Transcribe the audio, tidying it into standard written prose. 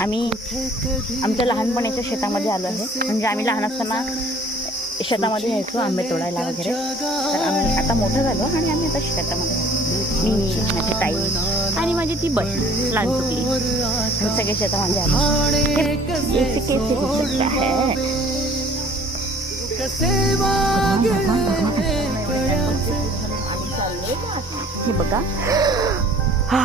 आम्ही आमच्या लहानपणाच्या शेतामध्ये आलो आहे. म्हणजे आम्ही लहान असताना शेतामध्ये यायचो आंबे तोडायला वगैरे. तर आम्ही आता मोठं झालो आणि आम्ही आता शेतामध्ये आलो. मी, माझी ताई आणि माझी ती बहीण लहान चुकली, आम्ही सगळे शेतामध्ये आलो. कैसे कैसे हो सकता है. हे बघा, हा